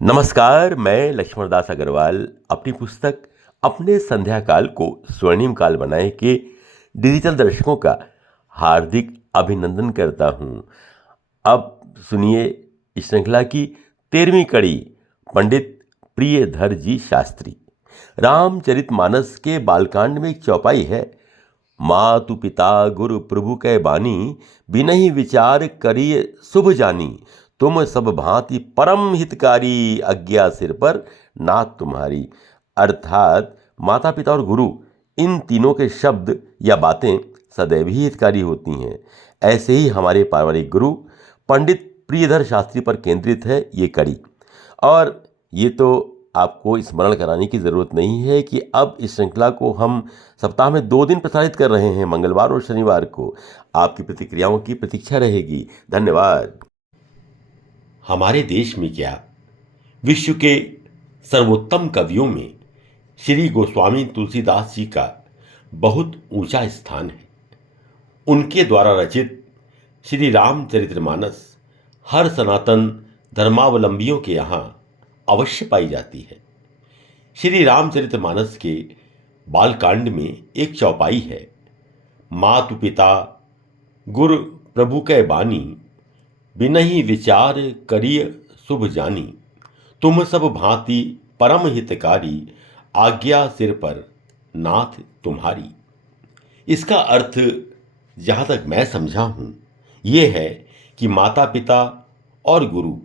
नमस्कार, मैं लक्ष्मणदास अग्रवाल अपनी पुस्तक अपने संध्या काल को स्वर्णिम काल बनाए के डिजिटल दर्शकों का हार्दिक अभिनंदन करता हूं। अब सुनिए इस श्रृंखला की 13वीं कड़ी, पंडित प्रियधर जी शास्त्री। रामचरितमानस के बालकांड में एक चौपाई है, मातु पिता गुरु प्रभु कै बानी, बिनहि विचार करिय शुभ जानी, तुम सब भांति परम हितकारी, आज्ञा सिर पर नाथ तुम्हारी। अर्थात माता पिता और गुरु, इन तीनों के शब्द या बातें सदैव ही हितकारी होती हैं। ऐसे ही हमारे पारिवारिक गुरु पंडित प्रियधर शास्त्री पर केंद्रित है ये कड़ी। और ये तो आपको स्मरण कराने की ज़रूरत नहीं है कि अब इस श्रृंखला को हम सप्ताह में 2 दिन प्रसारित कर रहे हैं, मंगलवार और शनिवार को। आपकी प्रतिक्रियाओं की प्रतीक्षा रहेगी। धन्यवाद। हमारे देश में क्या, विश्व के सर्वोत्तम कवियों में श्री गोस्वामी तुलसीदास जी का बहुत ऊंचा स्थान है। उनके द्वारा रचित श्री रामचरितमानस हर सनातन धर्मावलंबियों के यहाँ अवश्य पाई जाती है। श्री रामचरितमानस के बालकांड में एक चौपाई है, मातु पिता गुरु प्रभु कै बानी, बिनहि विचार करिय शुभ जानी, तुम सब भांति परम हितकारी, आज्ञा सिर पर नाथ तुम्हारी। इसका अर्थ जहाँ तक मैं समझा हूँ ये है कि माता पिता और गुरु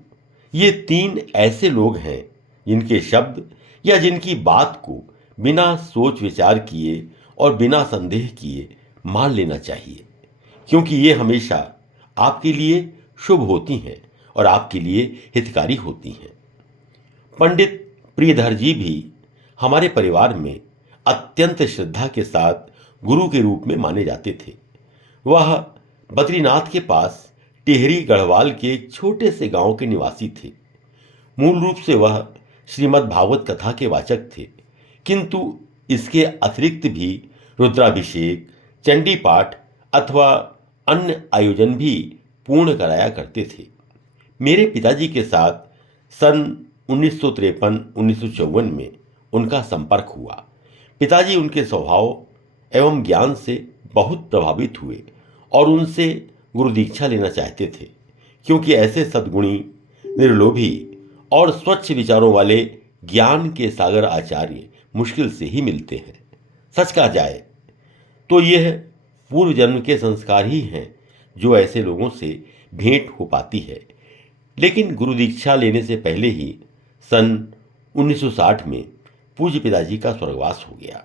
ये 3 ऐसे लोग हैं जिनके शब्द या जिनकी बात को बिना सोच विचार किए और बिना संदेह किए मान लेना चाहिए, क्योंकि ये हमेशा आपके लिए शुभ होती हैं और आपके लिए हितकारी होती हैं। पंडित प्रियधर जी भी हमारे परिवार में अत्यंत श्रद्धा के साथ गुरु के रूप में माने जाते थे। वह बद्रीनाथ के पास टिहरी गढ़वाल के एक छोटे से गांव के निवासी थे। मूल रूप से वह श्रीमद् भागवत कथा के वाचक थे, किंतु इसके अतिरिक्त भी रुद्राभिषेक, चंडी पाठ अथवा अन्य आयोजन भी पूर्ण कराया करते थे। मेरे पिताजी के साथ सन 1953-1954 में उनका संपर्क हुआ। पिताजी उनके स्वभाव एवं ज्ञान से बहुत प्रभावित हुए और उनसे गुरु दीक्षा लेना चाहते थे, क्योंकि ऐसे सद्गुणी, निर्लोभी और स्वच्छ विचारों वाले ज्ञान के सागर आचार्य मुश्किल से ही मिलते हैं। सच कहा जाए तो यह पूर्व जन्म के संस्कार ही हैं जो ऐसे लोगों से भेंट हो पाती है। लेकिन गुरु दीक्षा लेने से पहले ही सन 1960 में पूज्य पिताजी का स्वर्गवास हो गया।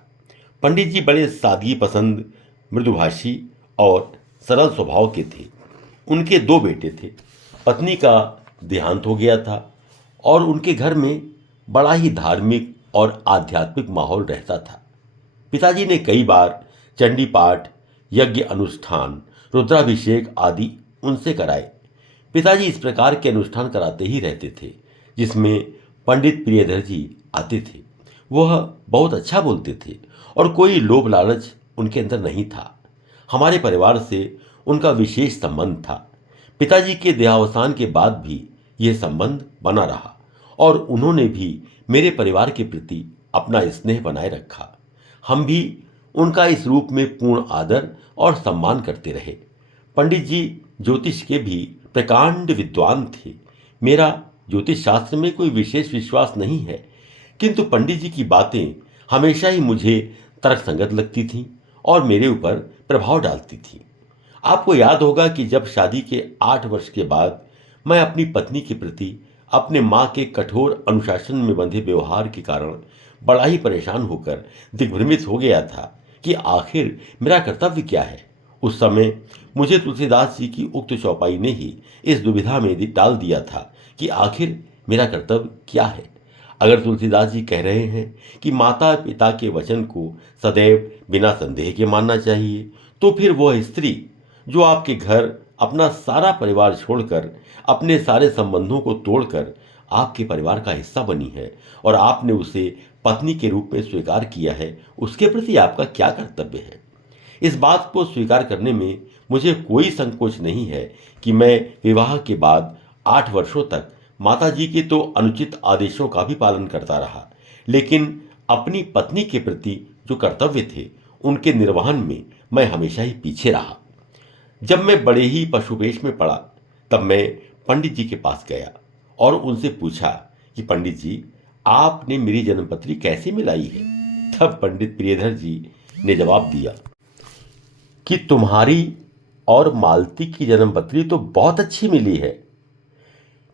पंडित जी बड़े सादगी पसंद, मृदुभाषी और सरल स्वभाव के थे। उनके 2 बेटे थे। पत्नी का देहांत हो गया था और उनके घर में बड़ा ही धार्मिक और आध्यात्मिक माहौल रहता था। पिताजी ने कई बार चंडी पाठ, यज्ञ अनुष्ठान, रुद्राभिषेक आदि उनसे कराए। पिताजी इस प्रकार के अनुष्ठान कराते ही रहते थे जिसमें पंडित प्रियधर जी आते थे। वह बहुत अच्छा बोलते थे और कोई लोभ लालच उनके अंदर नहीं था। हमारे परिवार से उनका विशेष संबंध था। पिताजी के देहावसान के बाद भी यह संबंध बना रहा और उन्होंने भी मेरे परिवार के प्रति अपना स्नेह बनाए रखा। हम भी उनका इस रूप में पूर्ण आदर और सम्मान करते रहे। पंडित जी ज्योतिष के भी प्रकांड विद्वान थे। मेरा ज्योतिष शास्त्र में कोई विशेष विश्वास नहीं है, किंतु पंडित जी की बातें हमेशा ही मुझे तर्कसंगत लगती थीं और मेरे ऊपर प्रभाव डालती थीं। आपको याद होगा कि जब शादी के 8 वर्ष के बाद मैं अपनी पत्नी के प्रति अपने माँ के कठोर अनुशासन में बंधे व्यवहार के कारण बड़ा ही परेशान होकर दिग्भ्रमित हो गया था कि आखिर मेरा कर्तव्य क्या है। उस समय मुझे तुलसीदास जी की उक्त चौपाई ने ही इस दुविधा में डाल दिया था कि आखिर मेरा कर्तव्य क्या है। अगर तुलसीदास जी कह रहे हैं कि माता पिता के वचन को सदैव बिना संदेह के मानना चाहिए, तो फिर वह स्त्री जो आपके घर अपना सारा परिवार छोड़कर, अपने सारे संबंधों को तोड़कर आपके परिवार का हिस्सा बनी है और आपने उसे पत्नी के रूप में स्वीकार किया है, उसके प्रति आपका क्या कर्तव्य है। इस बात को स्वीकार करने में मुझे कोई संकोच नहीं है कि मैं विवाह के बाद 8 वर्षों तक माताजी के तो अनुचित आदेशों का भी पालन करता रहा, लेकिन अपनी पत्नी के प्रति जो कर्तव्य थे उनके निर्वहन में मैं हमेशा ही पीछे रहा। जब मैं बड़े ही पशुपेश में पड़ा तब मैं पंडित जी के पास गया और उनसे पूछा कि पंडित जी, आपने मेरी जन्मपत्री कैसे मिलाई है? तब पंडित प्रियधर जी ने जवाब दिया कि तुम्हारी और मालती की जन्मपत्री तो बहुत अच्छी मिली है,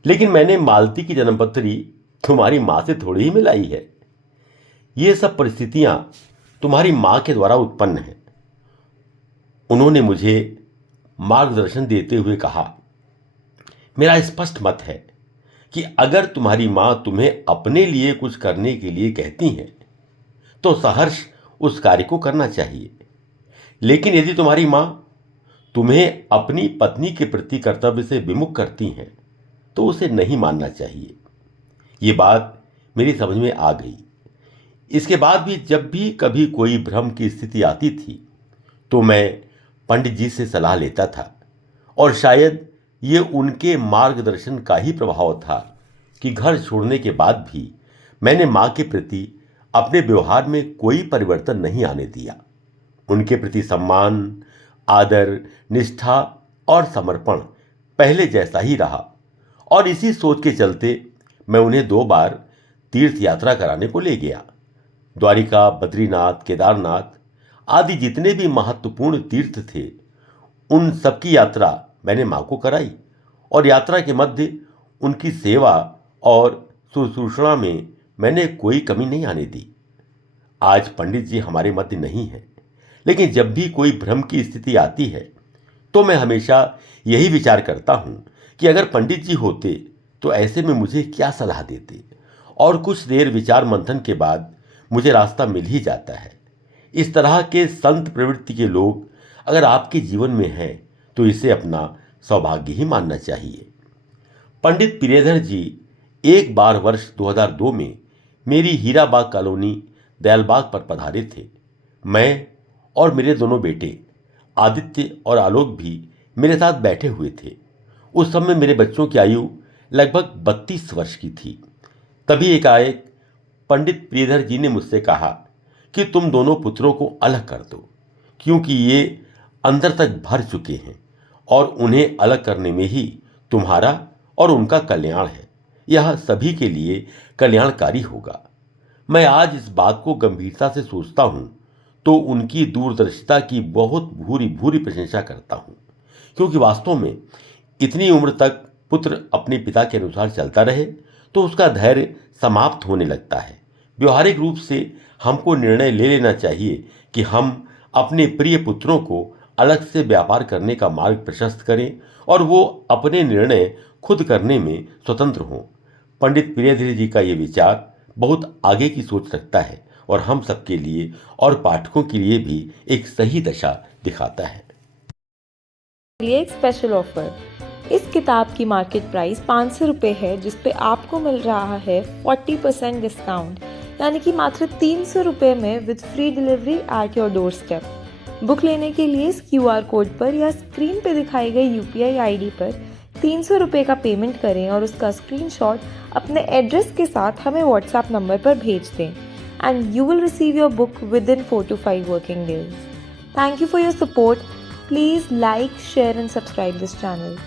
लेकिन मैंने मालती की जन्मपत्री तुम्हारी माँ से थोड़ी ही मिलाई है। ये सब परिस्थितियां तुम्हारी माँ के द्वारा उत्पन्न हैं। उन्होंने मुझे मार्गदर्शन देते हुए कहा, मेरा स्पष्ट मत है कि अगर तुम्हारी माँ तुम्हें अपने लिए कुछ करने के लिए कहती हैं तो सहर्ष उस कार्य को करना चाहिए, लेकिन यदि तुम्हारी माँ तुम्हें अपनी पत्नी के प्रति कर्तव्य से विमुख करती हैं तो उसे नहीं मानना चाहिए। ये बात मेरी समझ में आ गई। इसके बाद भी जब भी कभी कोई भ्रम की स्थिति आती थी तो मैं पंडित जी से सलाह लेता था, और शायद ये उनके मार्गदर्शन का ही प्रभाव था कि घर छोड़ने के बाद भी मैंने माँ के प्रति अपने व्यवहार में कोई परिवर्तन नहीं आने दिया। उनके प्रति सम्मान, आदर, निष्ठा और समर्पण पहले जैसा ही रहा, और इसी सोच के चलते मैं उन्हें 2 बार तीर्थ यात्रा कराने को ले गया। द्वारिका, बद्रीनाथ, केदारनाथ आदि जितने भी महत्वपूर्ण तीर्थ थे उन सबकी यात्रा मैंने माँ को कराई, और यात्रा के मध्य उनकी सेवा और शुश्रूषा में मैंने कोई कमी नहीं आने दी। आज पंडित जी हमारे मध्य नहीं हैं, लेकिन जब भी कोई भ्रम की स्थिति आती है तो मैं हमेशा यही विचार करता हूँ कि अगर पंडित जी होते तो ऐसे में मुझे क्या सलाह देते, और कुछ देर विचार मंथन के बाद मुझे रास्ता मिल ही जाता है। इस तरह के संत प्रवृत्ति के लोग अगर आपके जीवन में हैं तो इसे अपना सौभाग्य ही मानना चाहिए। पंडित प्रियधर जी एक बार वर्ष 2002 में मेरी हीराबाग कॉलोनी दयालबाग पर पधारे थे। मैं और मेरे दोनों बेटे आदित्य और आलोक भी मेरे साथ बैठे हुए थे। उस समय मेरे बच्चों की आयु लगभग 32 वर्ष की थी। तभी एकाएक पंडित प्रियधर जी ने मुझसे कहा कि तुम दोनों पुत्रों को अलग कर दो, क्योंकि ये अंदर तक भर चुके हैं और उन्हें अलग करने में ही तुम्हारा और उनका कल्याण है। यह सभी के लिए कल्याणकारी होगा। मैं आज इस बात को गंभीरता से सोचता हूँ तो उनकी दूरदर्शिता की बहुत भूरी भूरी प्रशंसा करता हूँ, क्योंकि वास्तव में इतनी उम्र तक पुत्र अपने पिता के अनुसार चलता रहे तो उसका धैर्य समाप्त होने लगता है। व्यवहारिक रूप से हमको निर्णय ले लेना चाहिए कि हम अपने प्रिय पुत्रों को अलग से व्यापार करने का मार्ग प्रशस्त करें और वो अपने निर्णय खुद करने में स्वतंत्र हों। पंडित प्रियधर जी का ये विचार बहुत आगे की सोच रखता है और हम सबके लिए और पाठकों के लिए भी एक सही दिशा दिखाता है। लिए एक स्पेशल ऑफर। इस किताब की मार्केट प्राइस 500 रुपये है, जिस पे आपको मिल रहा है 40% डिस्काउंट, यानी कि मात्र 300 रुपये में with free delivery at your door step. Book लेने के लिए इस QR कोड पर या स्क्रीन पे दिखाई गई UPI ID पर 300 रुपये का पेमेंट करें और उसका स्क्रीनशॉट अपने एड्रेस के साथ हमें WhatsApp नंबर पर भेज दें, and you will receive your book within 4 to 5 working days. Thank you for your support. Please like, share and subscribe this channel.